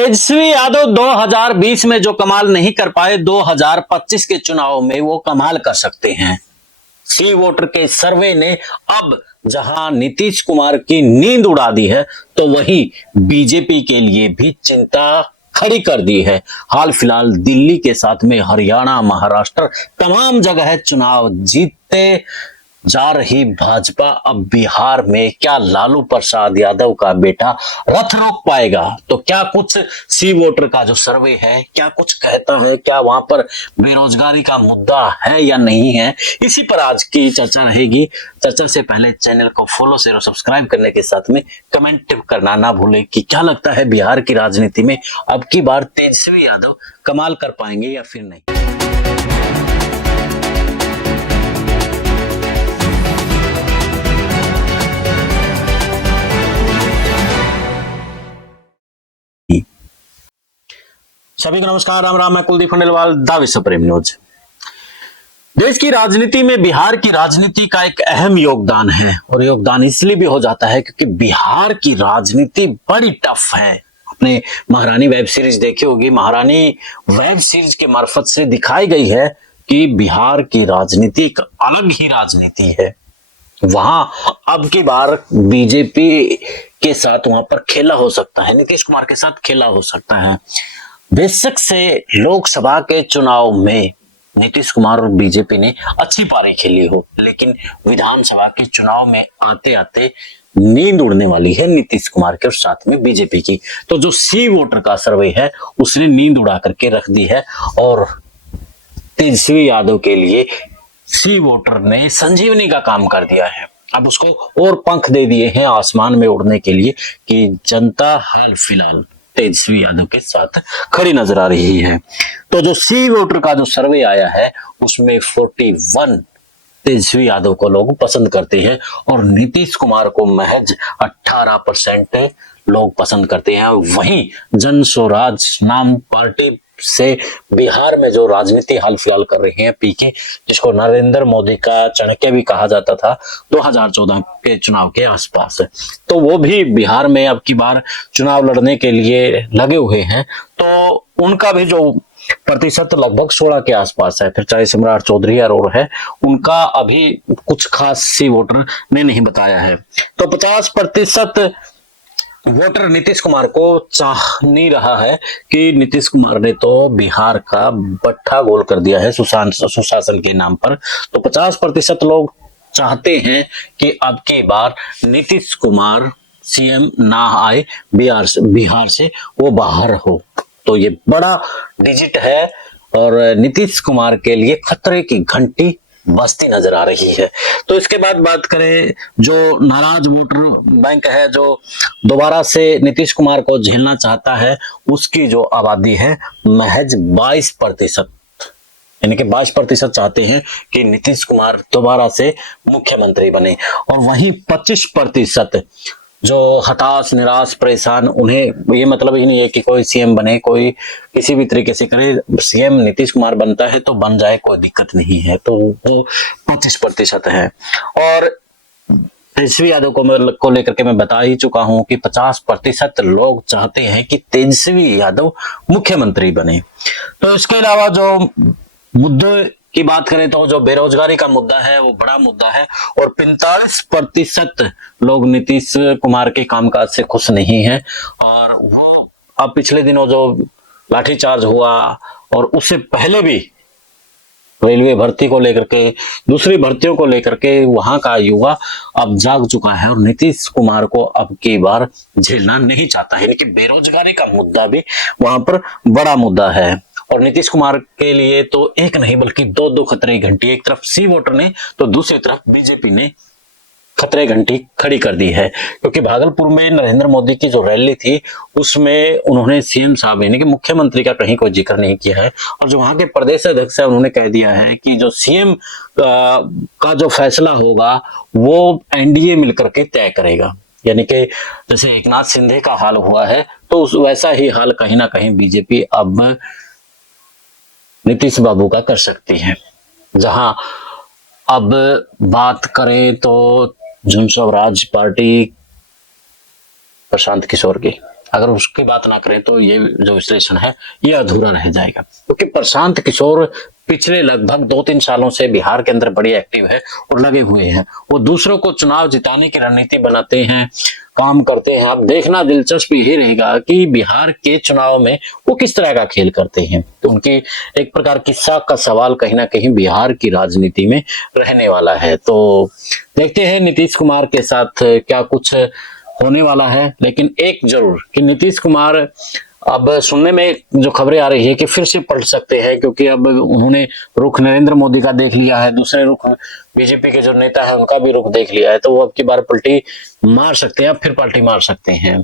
तेजस्वी यादव 2020 में जो कमाल नहीं कर पाए 2025 के चुनाव में वो कमाल कर सकते हैं। सी वोटर के सर्वे ने अब जहां नीतीश कुमार की नींद उड़ा दी है तो वहीं बीजेपी के लिए भी चिंता खड़ी कर दी है। हाल फिलहाल दिल्ली के साथ में हरियाणा, महाराष्ट्र तमाम जगह चुनाव जीतते जा रही भाजपा अब बिहार में क्या लालू प्रसाद यादव का बेटा रथ रोक पाएगा? तो क्या कुछ सी वोटर का जो सर्वे है क्या कुछ कहता है? क्या वहां पर बेरोजगारी का मुद्दा है या नहीं है? इसी पर आज की चर्चा रहेगी। चर्चा से पहले चैनल को फॉलो शेयर और सब्सक्राइब करने के साथ में कमेंट करना ना भूलें कि क्या लगता है बिहार की राजनीति में अब की बार तेजस्वी यादव कमाल कर पाएंगे या फिर नहीं। सभी को नमस्कार, राम राम। मैं कुलदीप खंडेलवाल, द विश्व प्रेम न्यूज। देश की राजनीति में बिहार की राजनीति का एक अहम योगदान है और योगदान इसलिए भी हो जाता है क्योंकि बिहार की राजनीति बड़ी टफ है। आपने महारानी वेब सीरीज देखी होगी। महारानी वेब सीरीज के मार्फत से दिखाई गई है कि बिहार की राजनीति एक अलग ही राजनीति है। वहां अब की बार बीजेपी के साथ वहां पर खेला हो सकता है, नीतीश कुमार के साथ खेला हो सकता है। बेशक से लोकसभा के चुनाव में नीतीश कुमार और बीजेपी ने अच्छी पारी खेली हो, लेकिन विधानसभा के चुनाव में आते आते नींद उड़ने वाली है नीतीश कुमार के और साथ में बीजेपी की। तो जो सी वोटर का सर्वे है उसने नींद उड़ा करके रख दी है और तेजस्वी यादव के लिए सी वोटर ने संजीवनी का काम कर दिया है। अब उसको और पंख दे दिए हैं आसमान में उड़ने के लिए कि जनता हाल फिलहाल तेजस्वी यादव के साथ खड़ी नजर आ रही है। तो जो सी वोटर का जो सर्वे आया है उसमें 41 तेजस्वी यादव को लोग पसंद करते हैं और नीतीश कुमार को महज 18% लोग पसंद करते हैं। वहीं जन स्वराज नाम पार्टी से बिहार में जो राजनीति हाल फिलहाल कर रहे हैं पीके, जिसको नरेंद्र मोदी का चाणक्य भी कहा जाता था 2014 के चुनाव के आसपास, तो वो भी बिहार में अब की बार चुनाव लड़ने के लिए लगे हुए हैं। तो उनका भी जो प्रतिशत लगभग 16 के आसपास है। फिर चाहे सम्राट चौधरी और है, उनका अभी कुछ खास सी वोटर ने नहीं बताया है। तो 50% वोटर नीतीश कुमार को चाह नहीं रहा है कि नीतीश कुमार ने तो बिहार का बट्ठा गोल कर दिया है सुशासन के नाम पर। तो 50% लोग चाहते हैं कि अब की बार नीतीश कुमार सीएम ना आए, बिहार से वो बाहर हो। तो ये बड़ा डिजिट है और नीतीश कुमार के लिए खतरे की घंटी बजती नजर आ रही है। तो इसके बाद बात करें जो नाराज वोटर बैंक है, जो दोबारा से नीतीश कुमार को झेलना चाहता है, उसकी जो आबादी है महज 22%, यानी कि 22% चाहते हैं कि नीतीश कुमार दोबारा से मुख्यमंत्री बने और वहीं 25% जो हताश, निराश, परेशान, उन्हें ये मतलब ही नहीं है कि कोई सीएम बने, कोई किसी भी तरीके से करे, सीएम नीतीश कुमार बनता है तो बन जाए, कोई दिक्कत नहीं है। तो वो 25% है। और तेजस्वी यादव को लेकर के मैं बता ही चुका हूं कि 50% लोग चाहते हैं कि तेजस्वी यादव मुख्यमंत्री बने। तो इसके अलावा जो मुद्दे की बात करें तो जो बेरोजगारी का मुद्दा है वो बड़ा मुद्दा है और 45% लोग नीतीश कुमार के कामकाज से खुश नहीं हैं। और वो अब पिछले दिनों जो लाठीचार्ज हुआ और उससे पहले भी रेलवे भर्ती को लेकर के, दूसरी भर्तियों को लेकर के वहां का युवा अब जाग चुका है और नीतीश कुमार को अब की बार झेलना नहीं चाहता है। लेकिन बेरोजगारी का मुद्दा भी वहां पर बड़ा मुद्दा है और नीतीश कुमार के लिए तो एक नहीं बल्कि दो खतरे की घंटी, एक तरफ सी वोटर ने तो दूसरी तरफ बीजेपी ने खतरे घंटी खड़ी कर दी है। क्योंकि भागलपुर में नरेंद्र मोदी की जो रैली थी उसमें उन्होंने सीएम साहब यानी कि मुख्यमंत्री का कहीं कोई जिक्र नहीं किया है और जो वहां के प्रदेश अध्यक्ष है उन्होंने कह दिया है कि जो सीएम का जो फैसला होगा वो एनडीए मिलकर के तय करेगा। यानी कि जैसे एकनाथ शिंदे का हाल हुआ है तो वैसा ही हाल कहीं ना कहीं बीजेपी अब नीतीश बाबू का कर सकती है। जहां अब बात करें तो जन स्वराज पार्टी प्रशांत किशोर की, अगर उसकी बात ना करें तो ये जो विश्लेषण है ये अधूरा रह जाएगा, क्योंकि प्रशांत किशोर पिछले लगभग 2-3 सालों से बिहार के अंदर बड़ी एक्टिव है और लगे हुए हैं। वो दूसरों को चुनाव जिताने की रणनीति बनाते हैं, काम करते हैं। अब देखना दिलचस्प ही रहेगा कि बिहार के चुनाव में वो किस तरह का खेल करते हैं। तो उनकी एक प्रकार किस्सा का सवाल कहीं ना कहीं बिहार की राजनीति में रहने वाला है। तो देखते हैं नीतीश कुमार के साथ क्या कुछ होने वाला है। लेकिन एक जरूर कि नीतीश कुमार अब सुनने में जो खबरें आ रही है कि फिर से पलट सकते हैं, क्योंकि अब उन्होंने रुख नरेंद्र मोदी का देख लिया है, दूसरे रुख बीजेपी के जो नेता है उनका भी रुख देख लिया है, तो वो अब की बार पलटी मार सकते हैं, अब फिर पलटी मार सकते हैं।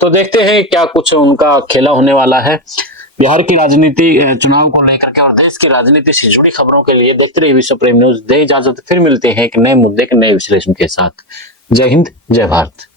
तो देखते हैं क्या कुछ उनका खेला होने वाला है। बिहार की राजनीति चुनाव को लेकर के और देश की राजनीति से जुड़ी खबरों के लिए देखते रहिए विश्व प्रेम न्यूज। दे इजाजत, फिर मिलते हैं एक नए मुद्दे के नए विश्लेषण के साथ। जय हिंद, जय भारत।